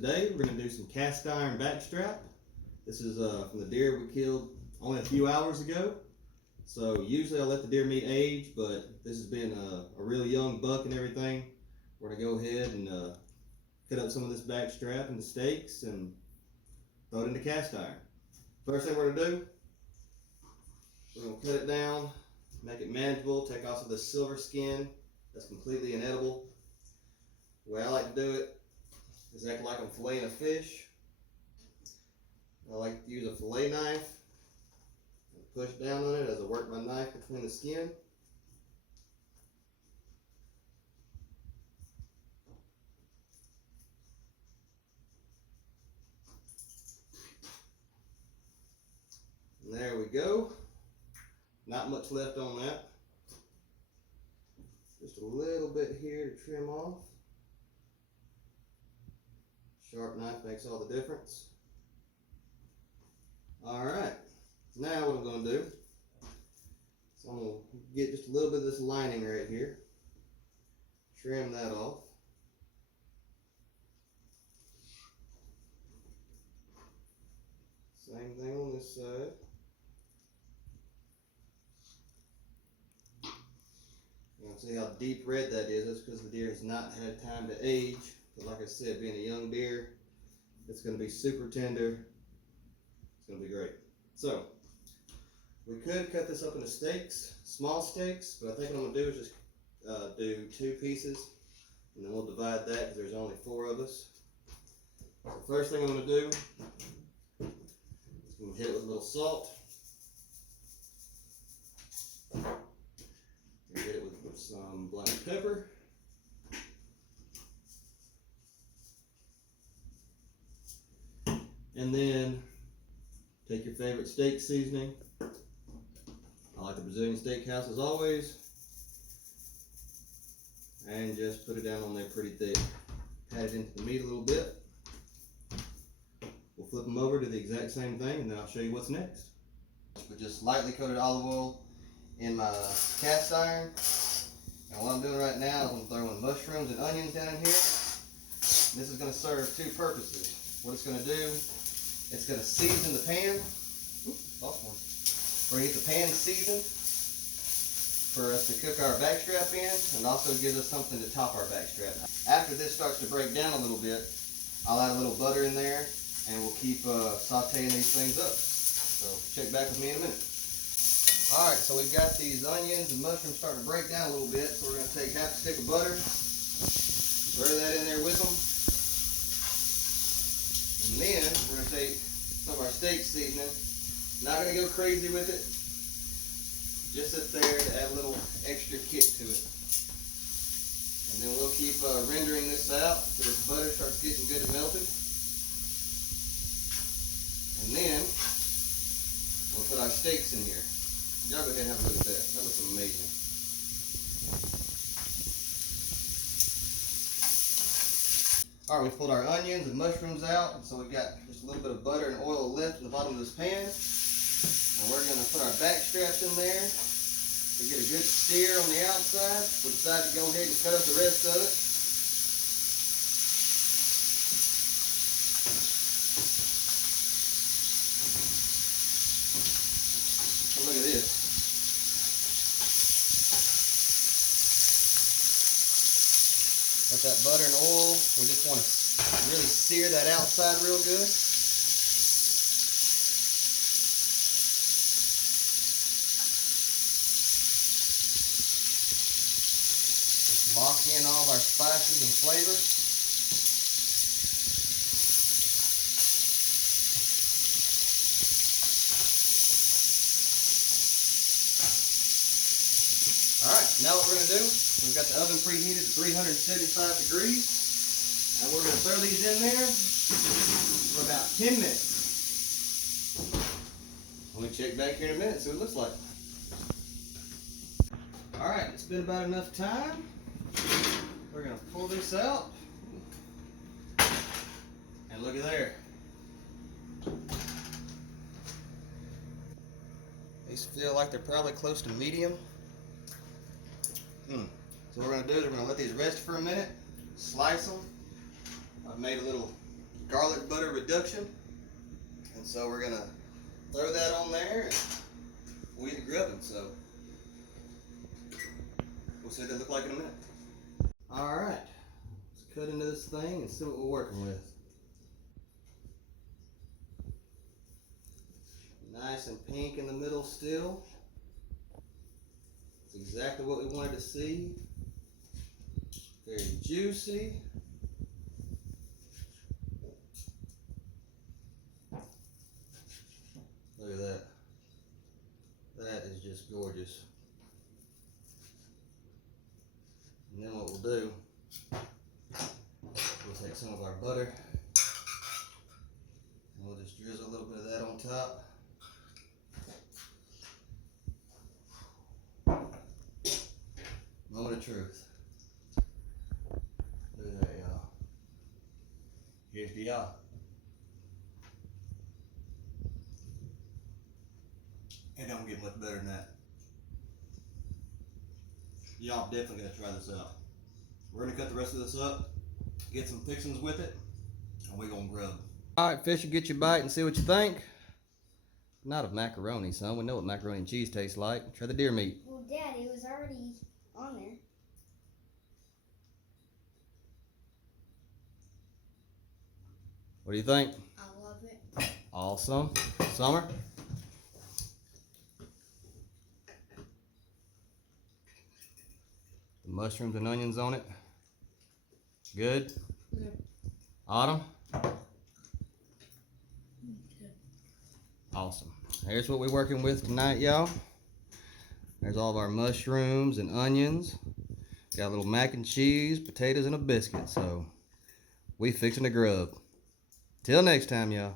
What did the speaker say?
Today we're going to do some cast iron backstrap. This is from the deer we killed only a few hours ago. So usually I let the deer meat age, but this has been a real young buck and everything. We're going to go ahead and cut up some of this backstrap into steaks and throw it into cast iron. First thing we're going to do, we're going to cut it down, make it manageable, take off some of the silver skin that's completely inedible. The way I like to do it is act like I'm filleting a fish. I like to use a fillet knife and push down on it as I work my knife between the skin. And there we go. Not much left on that. Just a little bit here to trim off. Sharp knife makes all the difference. Alright, now what I'm going to do is I'm going to get just a little bit of this lining right here. Trim that off. Same thing on this side. You can see how deep red that is. That's because the deer has not had time to age. But like I said, being a young deer, it's going to be super tender. It's going to be great. So, we could cut this up into steaks, small steaks, but I think what I'm going to do is just do 2 pieces, and then we'll divide that because there's only 4 of us. So first thing I'm going to do is I'm going to hit it with a little salt. Hit it with some black pepper. And then take your favorite steak seasoning. I like the Brazilian steakhouse as always. And just put it down on there pretty thick. Pat it into the meat a little bit. We'll flip them over, do the exact same thing, and then I'll show you what's next. But just lightly coated olive oil in my cast iron. And what I'm doing right now is I'm throwing mushrooms and onions down in here. This is going to serve 2 purposes. What it's going to do, it's going to season the pan. Oops, lost one. We're going to get the pan seasoned for us to cook our backstrap in, and also gives us something to top our backstrap. After this starts to break down a little bit, I'll add a little butter in there, and we'll keep sauteing these things up. So check back with me in a minute. Alright, so we've got these onions and mushrooms starting to break down a little bit, so we're going to take half a stick of butter, throw that in there with them. And then we're going to take some of our steak seasoning. Not going to go crazy with it. Just sit there to add a little extra kick to it. And then we'll keep rendering this out until this butter starts getting good and melted. And then we'll put our steaks in here. Y'all go ahead and have a look at that. That looks amazing. Alright, we've pulled our onions and mushrooms out, so we've got just a little bit of butter and oil left in the bottom of this pan. And we're going to put our backstraps in there. We get a good sear on the outside. We decide to go ahead and cut up the rest of it. So look at this. With that butter and oil, we just want to really sear that outside real good. Just lock in all of our spices and flavors. Alright, now what we're going to do, we've got the oven preheated to 375 degrees, and we're going to throw these in there for about 10 minutes. We'll check back here in a minute and see what it looks like. Alright, it's been about enough time. We're going to pull this out, and look at there. These feel like they're probably close to medium. So what we're going to do is we're going to let these rest for a minute, slice them. I've made a little garlic butter reduction. And so we're gonna throw that on there and we'll get grubbing. So we'll see what they look like in a minute. All right, let's cut into this thing and see what we're working with. Nice and pink in the middle still. It's exactly what we wanted to see. Very juicy. Look at that. That is just gorgeous. And then what we'll do, we'll take some of our butter and we'll just drizzle a little bit of that on top. Moment of truth. Look at that, y'all. Here's to y'all. It don't get much better than that. Y'all definitely gotta try this out. We're gonna cut the rest of this up, get some fixings with it, and we're gonna grub. All right, Fisher, get your bite and see what you think. Not of macaroni, son. We know what macaroni and cheese tastes like. Try the deer meat. Well, Dad, it was already on there. What do you think? I love it. Awesome. Summer? The mushrooms and onions on it. Good? Good. Autumn? Awesome. Here's what we're working with tonight, y'all. There's all of our mushrooms and onions. Got a little mac and cheese, potatoes, and a biscuit. So we fixing to grub. Till next time, y'all.